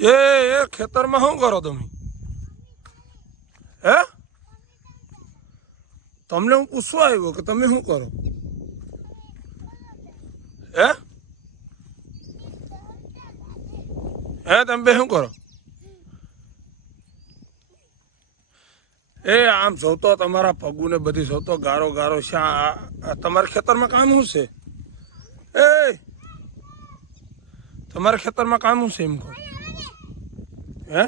એ એ, ખેતરમાં શું કરો તમે? હે? તમને હું પૂછવા આવ્યો કે તમે શું કરો? હે? હે, તમે બે શું કરો? એ, આમ જોતો તમારા પગુને બધી જોતો ગારો ગારો આ તમારા ખેતરમાં કામ શું છે? એ, તમારા ખેતરમાં કામ શું છે એમ કહો? હે?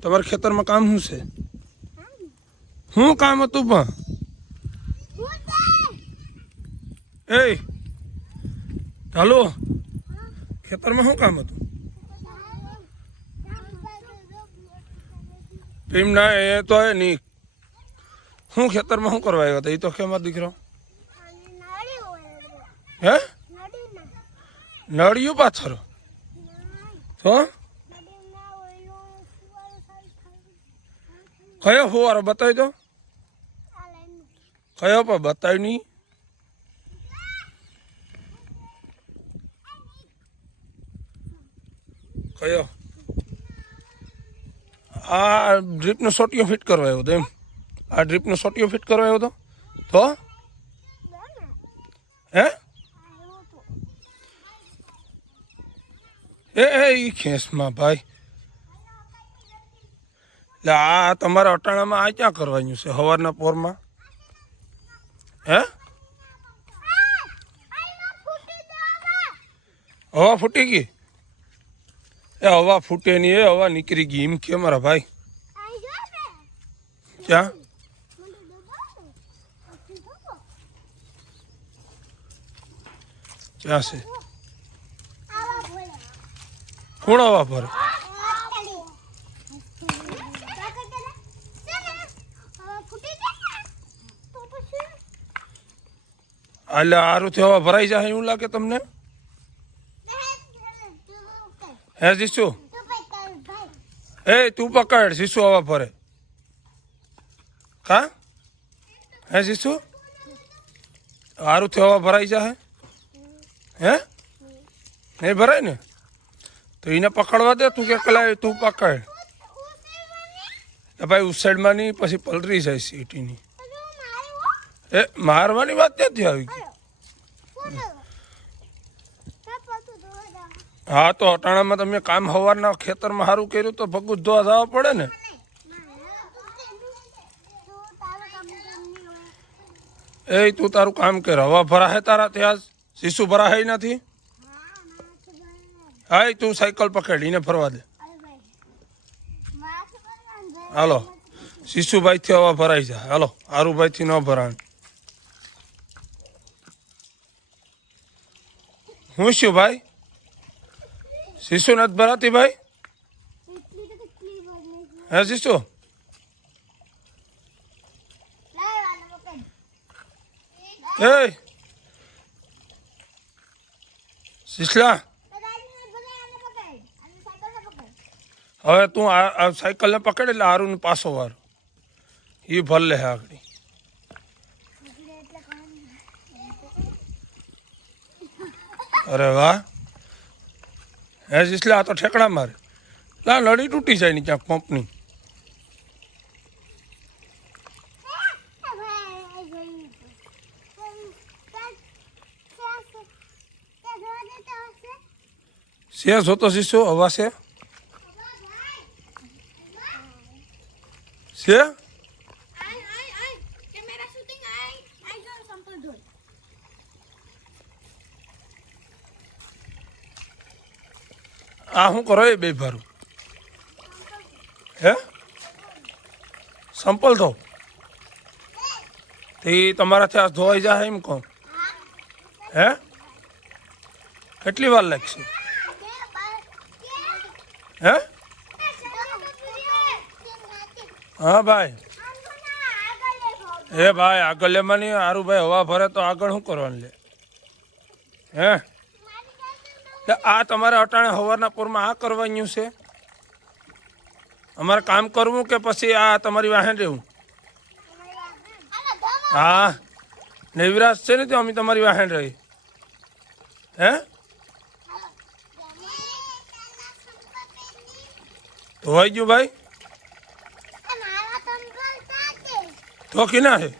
તમારા ખેતરમાં કામ શું છે? શું કામ હતું પણ. એ હાલો. ખેતરમાં શું કામ હતું? એમ ના એ તો એ નહીં હું ખેતરમાં શું કરવા આવ્યો હતો એ તો કેમાં દીકરો? હે? નળિયું પાછળ તો? કયો ફુવારો બતાવી દો? કયો પણ બતાવી નહીં. કયો? આ ડ્રીપનો સોટિયો ફિટ કરવા આવ્યો હતો એમ. આ ડ્રીપનો સોટિયો ફિટ કરવા આવ્યો હતો તો? હે? એ એ ખેસમાં ભાઈ. એટલે આ તમારા અટાણામાં આ ક્યાં કરવાનું છે? સવારના પોરમાં? હે? હવા ફૂટી ગઈ? એ હવા ફૂટે નહીં, એ હવા નીકળી ગઈ. એમ કે મારા ભાઈ. ક્યાં? ક્યાં છે? કોણ હવા ભરે? એટલે આરુથી હવા ભરાઈ જાય એવું લાગે તમને? હે જીસુ એ તું પકડ, શીશુ હવા ભરે. કા? હે શીશુ? આરુથી હવા ભરાઈ જાય. હે? નહીં ભરાય ને? તો એને પકડવા દે, તું કે કલાય, તું પકડ. ભાઈ ઉસાઈડમાં સાઈડમાં નહીં, પછી પલરી જાય સીટીની. એ મારવાની વાત નથી આવી? હા તો અટાણામાં તમે કામ હવારના ખેતરમાં સારું કર્યું તો ભગું ધોવા જવા પડે ને? એ તું તારું કામ કર. હવા ભરાહે તારા ત્યાં શીશુ ભરાહે નથી હા એ તું સાયકલ પકડીને ફરવા દે. હાલો. શીશુભાઈથી હવા ભરાઈ જાય હાલો આરુભાઈથી ન ભરાણ હું શું ભાઈ? શિશુનાથ નથી ભરાતી ભાઈ? હે શિશુ? એ! શિશલા! હવે તું આ સાયકલને પકડ એટલે હારું ને પાછો વાર. એ ભર લે આગળ. અરે વાહ. હે શીશલા આ તો ઠેકડા મારે. લા, લડી તૂટી જાય ને ક્યાંક પંપની. શેર જોતો શીશુ, હવા છે? છે આ શું કરો એ બે ભારું. હે? સંપલ થો તે તમારાથી આ ધોવાઈ જાય એમ કહો. હે? કેટલી વાર લાગશે? હે? હા, ભાઈ. એ ભાઈ, આગળ લેમાં નહીં સારું ભાઈ હવા ભરે તો આગળ શું કરવાનું લે? હે? આ તમારે અટાણે હવારના પૂરમાં આ કરવાનું છે? અમારે કામ કરવું કે પછી આ તમારી વાહે રહેવું? હા. નૈવરાજ છે ને તો અમે તમારી વાહે રહી. હે? ધોવાઈ ગયું ભાઈ? તો કિના છે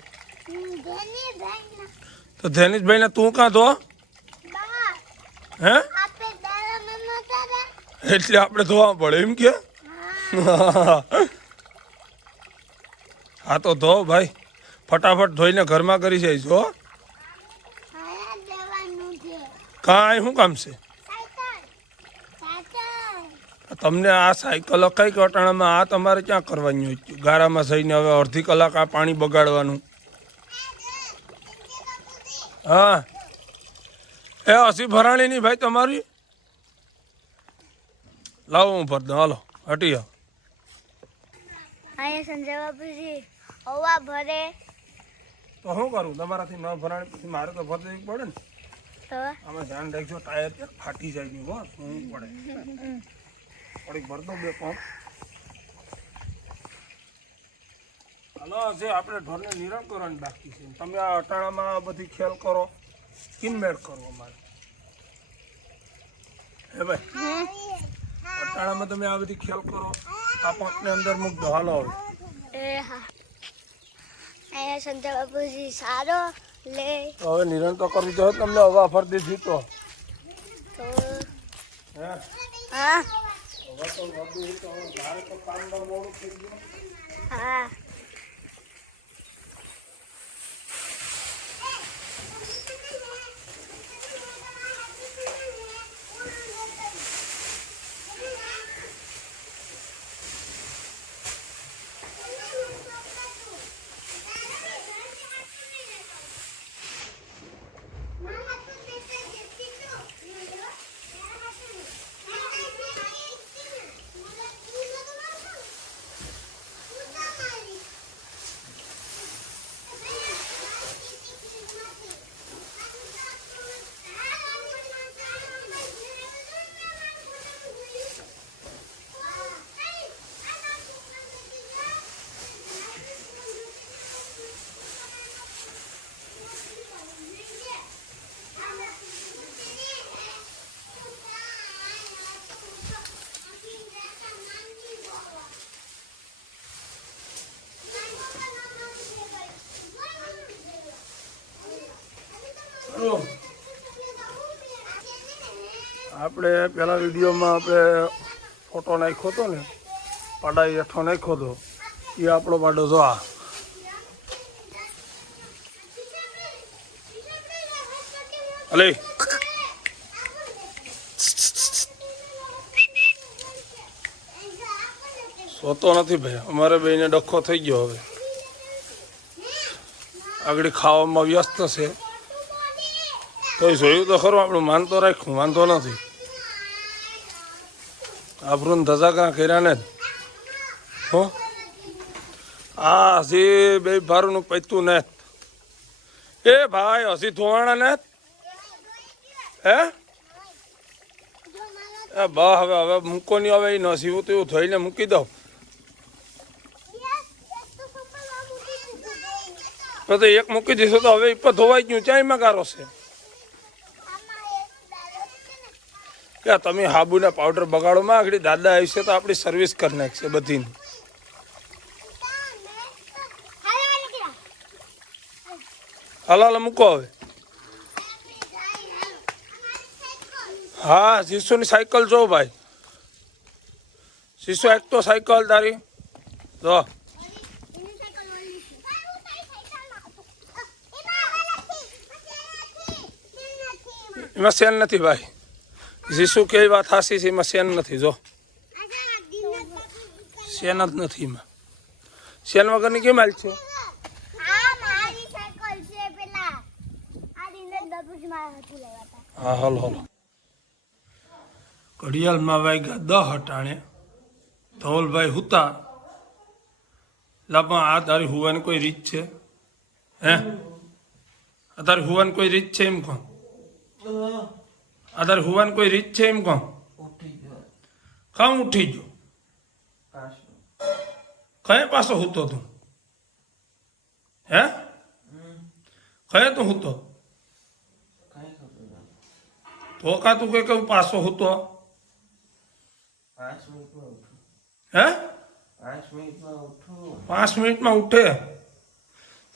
તો ધેનિશભાઈ ને તું કાં ધો? હે? એટલે આપણે ધોવા પડે, એમ કે? હા તો ધો ભાઈ. ફટાફટ ધોઈને ઘરમાં કરી જાય હો. કાંઈ શું કામ છે? તમને આ સાયકલ કઈ વટાણામાં આ તમારે ક્યાં કરવાની હોય? ગારામાં જઈને હવે અડધી કલાક આ પાણી બગાડવાનું. હા. એ હસી ભરાણી ની ભાઈ તમારી? લાવો હું ભર દઉં હાલો હટી જાઓ. અહીંયા સંજય બાપુજી હવા ભરે. તો શું કરું? તમારાથી ન ભરાણી પછી મારે તો ભર દેવી પડે ને. તો? આમાં ધ્યાન રાખજો ટાયર ક્યાંક ફાટી જાય નહીં હો શું પડે. થોડીક ભર દો બે પંપ. હાલો જે આપણે ઢોરને નિરણ કરવાની બાકી છે. તમે આ અટાણામાં બધી ખેલ કરો કેમ મેળ કરો અમારે. હે ભાઈ? અટાણામાં તમે આ બધી ખેલ કરો. આ પંપને અંદર મૂક દો. હાલો હવે. એ હા. અહીંયા સંજય બાપુજી સારો લે. હવે નિરણ તો કરવું જોઈએ તમને હવા ફરતી થી તો. હા? હવે તો વધુ તો હવે મારે તો કામ મોડું થઈ ગયું. હા. આપણે પેલા વિડીયોમાં આપણે ફોટો નાખ્યો હતો ને પાડાઈ હેઠો નાખ્યો હતો એ આપણો પાડો જો આ. અલે. સોતો નથી ભાઈ અમારે બેને ડખો થઈ ગયો હવે. આગળ ખાવામાં વ્યસ્ત છે. તો જોયું તો ખરું આપણું માનતો રાખ્યું વાંધો નથી. આપણું ધજા કાં કર્યા ને. હો? આ હસી બે ભારુનું પૈતું ને. એ ભાઈ હસી ધોવાણા ને? હે? એ બા, હવે હવે મૂકો નહીં, હવે એ નસીવું તો એવું થઈને મૂકી દઉં. તો એક મૂકી દઈશું તો હવે ઉપર ધોવાઈ ગયું. ચાઈમાં ગારો છે? કે તમે હાબુના પાવડર બગાડો આગળ દાદા આવશે તો આપણી સર્વિસ કરી નાખશે બધીની. હાલો હાલો મૂકો હવે. હા, શિશુની સાયકલ જો ભાઈ. શિશુ એક તો સાયકલ તારી. જો. એમાં સેન નથી ભાઈ. શિશુ કેવી વાત હાસી છે, એમાં શેન નથી, જો. શેન જ નથી એમાં. શેન વગરની કેમ હાલ છે? હા, હલો હલો. ઘડિયાળમાં વાગ્યા દહ હટાણે ધવલભાઈ હુતા લાભમાં આ તારી હુવાની કોઈ રીત છે? હે? આ તારી હુવાની કોઈ રીત છે એમ કોણ? આ તારી હુવાની કોઈ રીત છે એમ કહું કામ ઉઠી ગયો? કયા પાછો હોતો તું? હે? કયા તું હોતો? તો કા તું કે કેવું પાછો હોતો? હે? પાંચ મિનિટમાં ઉઠે?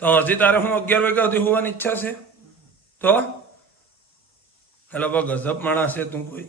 તો હજી તારે હું અગિયાર વાગ્યા સુધી હોવાની ઈચ્છા છે? તો? એટલે બા ગજબ માણસ છે તું કોઈ?